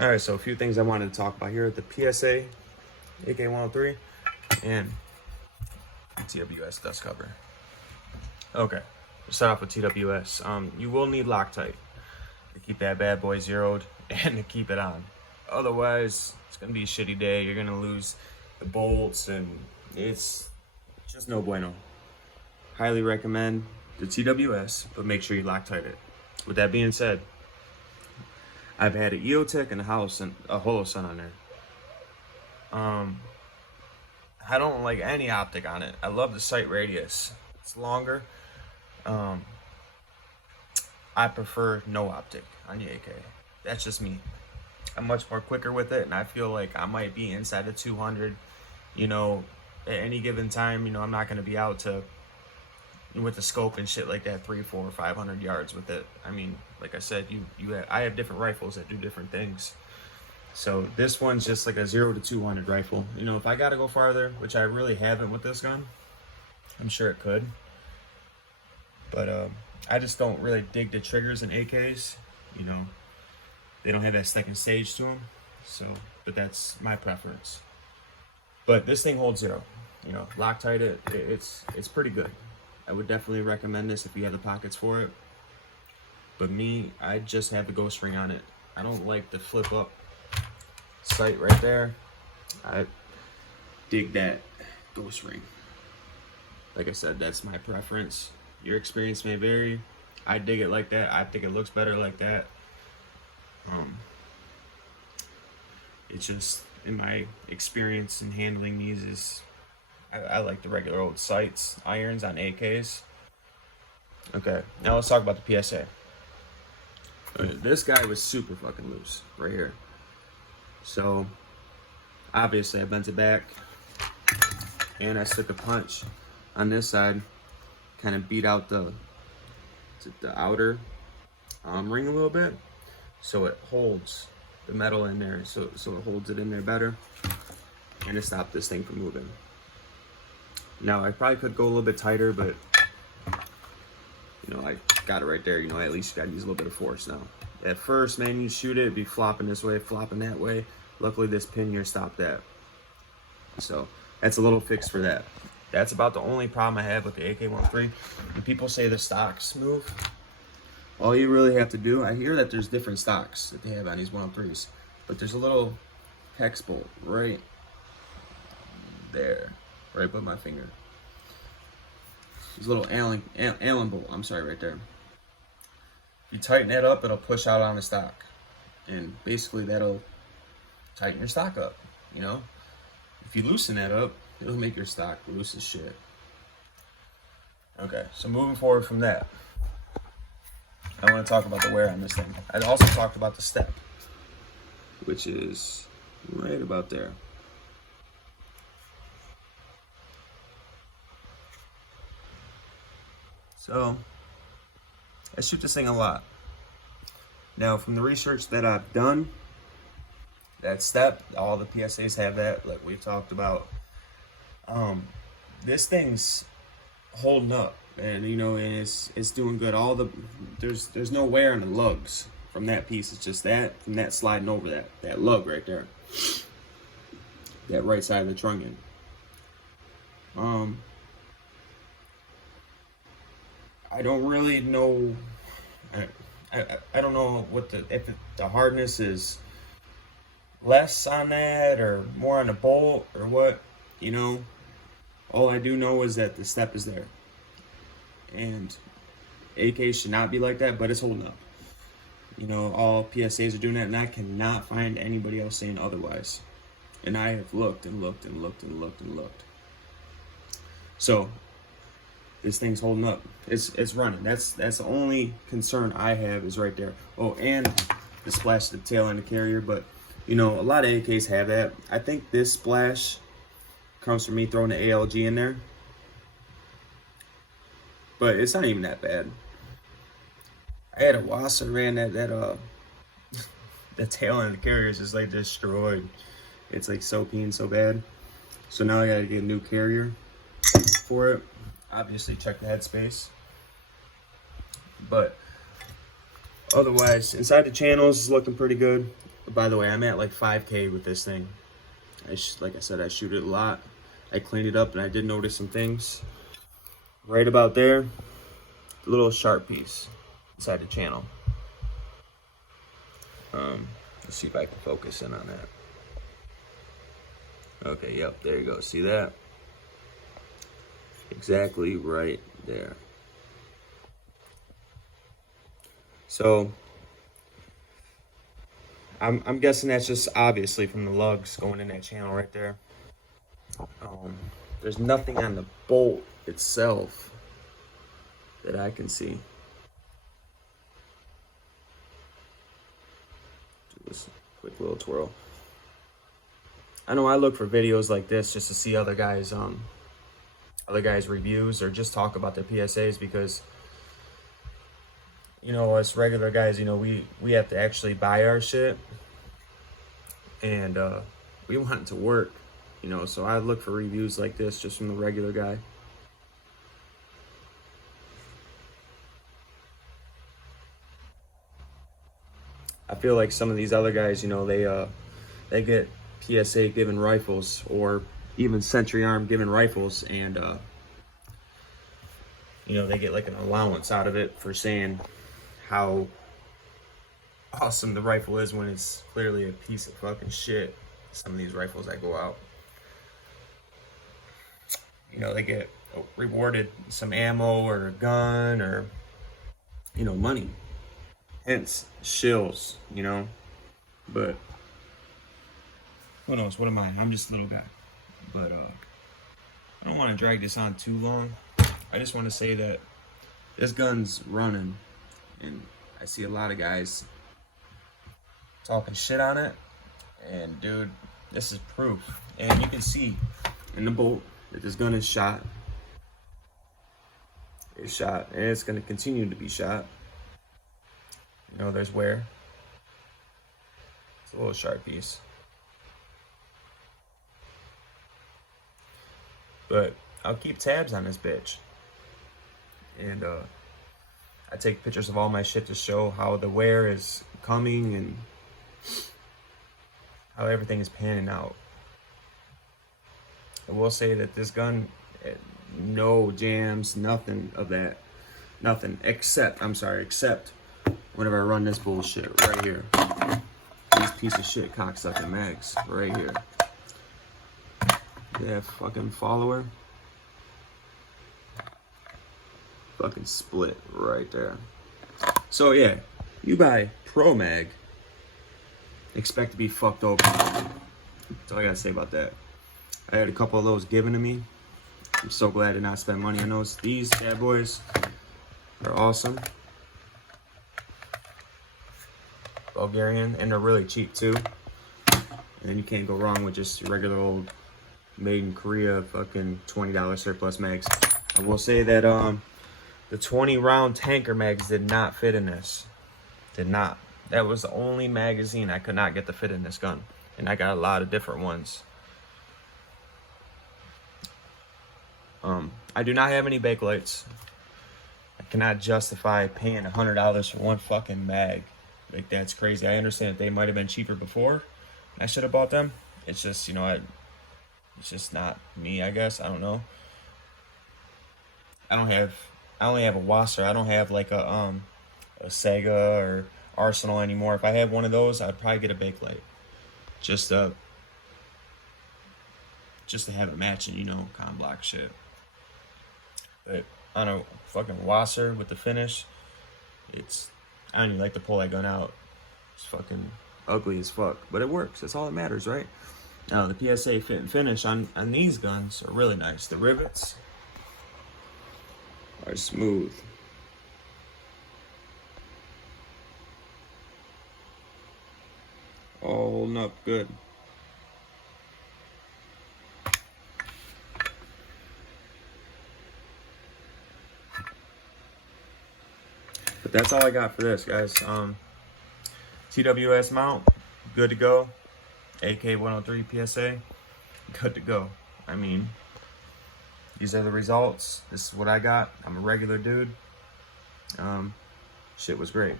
All right, so a few things I wanted to talk about here: the PSA AK-103 and TWS dust cover. Okay, we'll start off with TWS. You will need Loctite to keep that bad boy zeroed and to keep it on. Otherwise, it's gonna be a shitty day. You're gonna lose the bolts, and it's just no bueno. Highly recommend the TWS, but make sure you Loctite it. With that being said, I've had an EOTech and a Holosun on there. I don't like any optic on it. I love the sight radius. It's longer. I prefer no optic on the AK. That's just me. I'm much more quicker with it, and I feel like I might be inside of 200, at any given time. I'm not going to be out to, with the scope and shit like that, 300, 400, 500 yards with it. I mean, like I said, I have different rifles that do different things. So this one's just like a 0 to 200 rifle. If I got to go farther, which I really haven't with this gun, I'm sure it could. But I just don't really dig the triggers in AKs. They don't have that second stage to them. So, but that's my preference. But this thing holds zero. Loctite it. It's pretty good. I would definitely recommend this if you have the pockets for it. But me, I just have the ghost ring on it. I don't like the flip up sight right there. I dig that ghost ring. Like I said, that's my preference. Your experience may vary. I dig it like that. I think it looks better like that. It's just, in my experience in handling these, is I like the regular old sights, irons on AKs. Okay, now let's talk about the PSA. This guy was super fucking loose right here. So, obviously I bent it back and I stuck a punch on this side, kind of beat out the outer ring a little bit, so it holds the metal in there, so it holds it in there better, and it stopped this thing from moving. Now I probably could go a little bit tighter, but I got it right there. At least you gotta use a little bit of force now. At first, man, you shoot it, it'd be flopping this way, flopping that way. Luckily this pin here stopped that. So that's a little fix for that. That's about the only problem I have with the AK-103. When people say the stocks move, all you really have to do, I hear that there's different stocks that they have on these 103s, but there's a little hex bolt right there, right above my finger. There's a little Allen bolt, right there. If you tighten that up, it'll push out on the stock, and basically that'll tighten your stock up. If you loosen that up, it'll make your stock loose as shit. Okay, so moving forward from that, I want to talk about the wear on this thing. I also talked about the step, which is right about there. So, I shoot this thing a lot. Now, from the research that I've done, that step, all the PSAs have that, like we've talked about. This thing's holding up, and and it's doing good. There's no wear on the lugs from that piece. It's just that from that sliding over that lug right there, that right side of the trunnion. I don't really know. I don't know if the hardness is less on that or more on the bolt or what. All I do know is that the step is there, and AK should not be like that, but it's holding up. All PSAs are doing that, and I cannot find anybody else saying otherwise. And I have looked and looked and looked and looked and looked. So this thing's holding up. It's running. That's the only concern I have is right there. Oh, and the splash of the tail end of the carrier. But a lot of AKs have that. I think this splash comes from me throwing the ALG in there, but it's not even that bad. I had a Wasser, man, that the tail end of the carrier is just like destroyed. It's like so clean, so bad. So now I gotta get a new carrier for it. Obviously check the headspace, but otherwise inside the channels is looking pretty good. By the way, I'm at like 5K with this thing. Like I said, I shoot it a lot. I cleaned it up and I did notice some things. Right about there, a little sharp piece inside the channel. Let's see if I can focus in on that. Okay, yep, there you go. See that? Exactly right there. So I'm guessing that's just obviously from the lugs going in that channel right there. There's nothing on the bolt itself that I can see. Do this quick little twirl. I know I look for videos like this just to see other guys' reviews or just talk about their PSAs, because you know, us regular guys, you know, we have to actually buy our shit, and we want it to work, you know, so I look for reviews like this just from the regular guy. I feel like some of these other guys, you know, they get PSA given rifles or even Century Arm given rifles, and you know, they get like an allowance out of it for saying how awesome the rifle is when it's clearly a piece of fucking shit. Some of these rifles that go out, you know, they get rewarded some ammo or a gun or, you know, money, hence shills, you know. But who knows? What am I? I'm just a little guy. But I don't want to drag this on too long. I just want to say that this gun's running, and I see a lot of guys talking shit on it, and dude, this is proof. And you can see in the bolt that this gun is shot. It's shot, and it's going to continue to be shot. You know, there's wear. It's a little sharp piece. But I'll keep tabs on this bitch. And I take pictures of all my shit to show how the wear is coming and how everything is panning out. I will say that this gun, no jams, nothing of that. Nothing except whenever I run this bullshit right here. These piece of shit cocksucking mags right here. Yeah, fucking follower. Fucking split right there. So yeah, you buy Pro Mag, expect to be fucked over. That's all I gotta say about that. I had a couple of those given to me. I'm so glad to not spend money on those. These bad boys are awesome. Bulgarian, and they're really cheap too. And then you can't go wrong with just regular old made in Korea fucking $20 surplus mags. I will say that the 20 round tanker mags did not fit in this. Did not. That was the only magazine I could not get to fit in this gun. And I got a lot of different ones. I do not have any Bakelights. I cannot justify paying $100 for one fucking mag. Like, that's crazy. I understand that they might have been cheaper before. I should have bought them. It's just, you know, it's just not me, I guess. I don't know. I only have a Wasser. I don't have like a Sega or Arsenal anymore. If I had one of those, I'd probably get a Bakelite. Just to have it matching, you know, con block shit. But I don't know, fucking Wasser with the finish, I don't even like to pull that gun out. It's fucking ugly as fuck, but it works. That's all that matters, right? Now the PSA fit and finish on these guns are really nice. The rivets are smooth. All holding up good. But that's all I got for this, guys. TWS mount, good to go. AK-103 PSA, good to go. I mean, these are the results. This is what I got. I'm a regular dude. Shit was great.